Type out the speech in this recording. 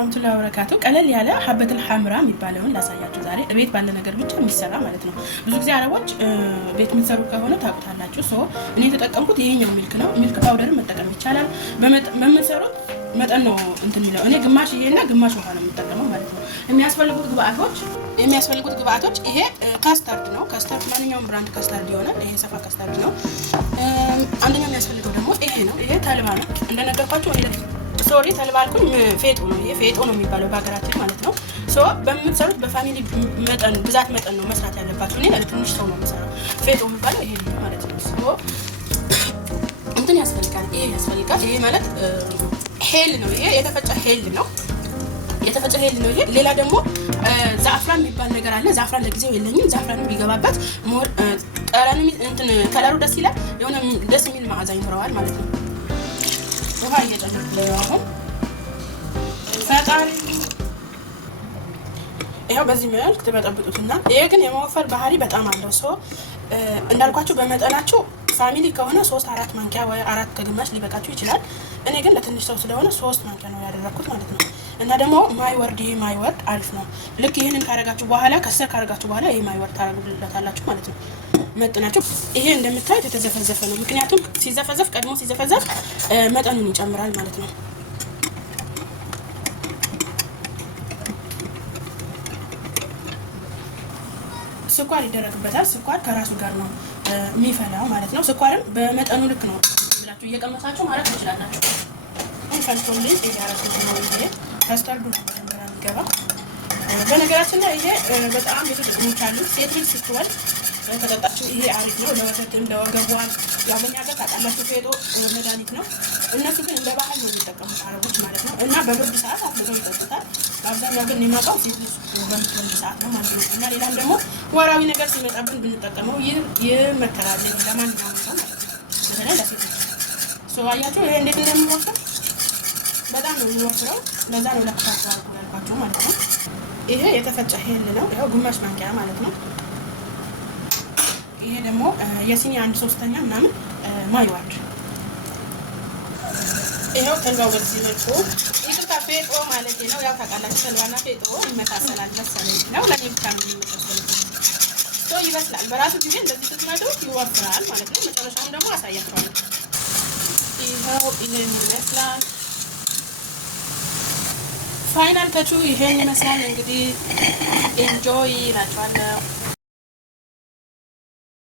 ወራህመቱላሂ ወበረካቱ። ቀለል ያለ ሀበቱል ሐምራ የሚባለውን ላሳያችሁ ዛሬ። ቤት ባለ ነገር ብቻ የሚሰራ ማለት ነው። ብዙ ጊዜ አረቦች ቤት የምትሰሩ ከሆነ ታውቁታላችሁ። ሶ እኔ የተጠቀምኩት ይሄኛው ሚልክ ነው። ሚልክ ፓውደርን መጠቀም ይቻላል። በምትሰሩት መጠን ነው እንትን የሚለው። እኔ ግማሽ ይሄና ግማሽ ውሃ ነው የምጠቀመው ማለት ነው። የሚያስፈልጉት ግብአቶች ይሄ ካስታርድ ነው። ካስታርድ ማንኛውም ብራንድ ካስታርድ ይሆናል። ይሄ ሰፋ ካስታርድ ነው። አንደኛው የሚያስፈልገው ደግሞ ይሄ ነው። ይሄ ተልባ ነው እንደነገርኳችሁ። ሶሪ ተልባልኩኝ ፌጦ ነው። ይሄ ፌጦ ነው የሚባለው በሀገራችን ማለት ነው። ሶ በምትሰሩት በፋሚሊ መጠን ብዛት መጠን ነው መስራት ያለባችሁ። እኔ ለትንሽ ሰው ነው የምሰራው። ፌጦ የሚባለው ይሄ ማለት ነው። ሶ እንትን ያስፈልጋል። ይሄ ማለት ሄል ነው። ይሄ የተፈጨ ሄል ነው። ይሄ ሌላ ደግሞ ዛፍራን የሚባል ነገር አለ። ዛፍራን ለጊዜው የለኝም። ዛፍራን ቢገባበት ሞር ጠረኑ እንትን ከለሩ ደስ ይላል። የሆነ ደስ የሚል መዓዛ ይኖረዋል ማለት ነው። ውሃ እየጨመርኩ ነው አሁን ፈጣሪ። ይሄው በዚህ መልክ ተበጠብጡትና ይሄ ግን የመወፈር ባህሪ በጣም አለው። ሶ እንዳልኳችሁ በመጠናችሁ ፋሚሊ ከሆነ 3-4 ማንኪያ ወይ 4 ከግማሽ ሊበቃችሁ ይችላል። እኔ ግን ለትንሽ ሰው ስለሆነ 3 ማንኪያ ነው ያደረኩት ማለት ነው። እና ደግሞ ማይወርድ አሪፍ ነው። ልክ ይሄንን ካረጋችሁ በኋላ ከስር ካረጋችሁ በኋላ ይሄ ማይወርድ ታረጉልታላችሁ ማለት ነው። መጥናችሁ ይሄ እንደምታዩት የተዘፈዘፈ ነው። ምክንያቱም ቀድሞ ሲዘፈዘፍ መጠኑን ይጨምራል ማለት ነው። ስኳር ይደረግበታል። ስኳር ከራሱ ጋር ነው የሚፈላው ማለት ነው። ስኳርም በመጠኑ ልክ ነው ብላችሁ እየቀመሳችሁ ማለት ትችላላችሁ። እንፈልቶልኝ እያረኩት ነው። ይሄ ካስታርዱ ገባ። በነገራችን ላይ ይሄ በጣም ብዙ ጥቅሞች አሉት። ሴት ልጅ ስትወልድ ተጠጣችሁ ይሄ አሪፍ ነው። ለወተትም ለወገቧን ያለኛ ጋር ታጣላችሁ። ፌጦ መድኃኒት ነው። እነሱ ግን እንደ ባህል ነው የሚጠቀሙት አረቦች ማለት ነው። እና በብርድ ሰዓት አፍልተው ይጠጡታል። በአብዛኛው ግን የሚመጣው ሴት ልጅ በምትወልድ ሰዓት ነው ማለት ነው። እና ሌላም ደግሞ ወራዊ ነገር ሲመጣብን ብንጠቀመው ይመከራል ለማንኛውም ሰው ማለት ነው። በተለይ ለሴት ልጅ አያችሁ ይሄ እንዴት እንደሚወፍር በጣም ነው የሚወፍረው። ለዛ ነው ለክታችሁ አርጉ ያልኳችሁ ማለት ነው። ይሄ የተፈጨ ሄል ነው። ይሄው ግማሽ ማንኪያ ማለት ነው። ይሄ ደግሞ የሲኒ 1/3 ምናምን ማይዋድ። ይሄው ተልባው በዚህ መልኩ ይቅርታ ፌጦ ማለት ነው። ያው ታውቃላችሁ ተልባና ፌጦ ይመሳሰላል መሰለኝ ነው። ለኔ ብቻ ነው የሚመሳሰለው። ሶ ይበስላል። በራሱ ጊዜ እንደዚህ ስትመጡት ይወፍራል ማለት ነው። መጨረሻውን ደግሞ አሳያችኋለሁ። ይሄው ይሄን ይመስላል። ፋይናል ተቹ ይሄን ይመስላል። እንግዲህ ኢንጆይ ይላችኋለሁ።